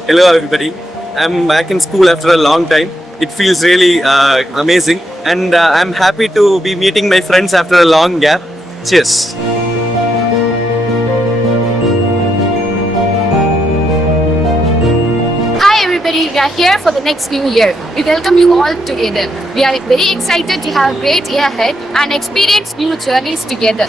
Hello, everybody. I'm back in school after a long time. It feels really amazing, and I'm happy to be meeting my friends after a long gap. Cheers. Hi everybody, we are here for the next new year. We welcome you all together. We are very excited to have a great year ahead and experience new journeys together.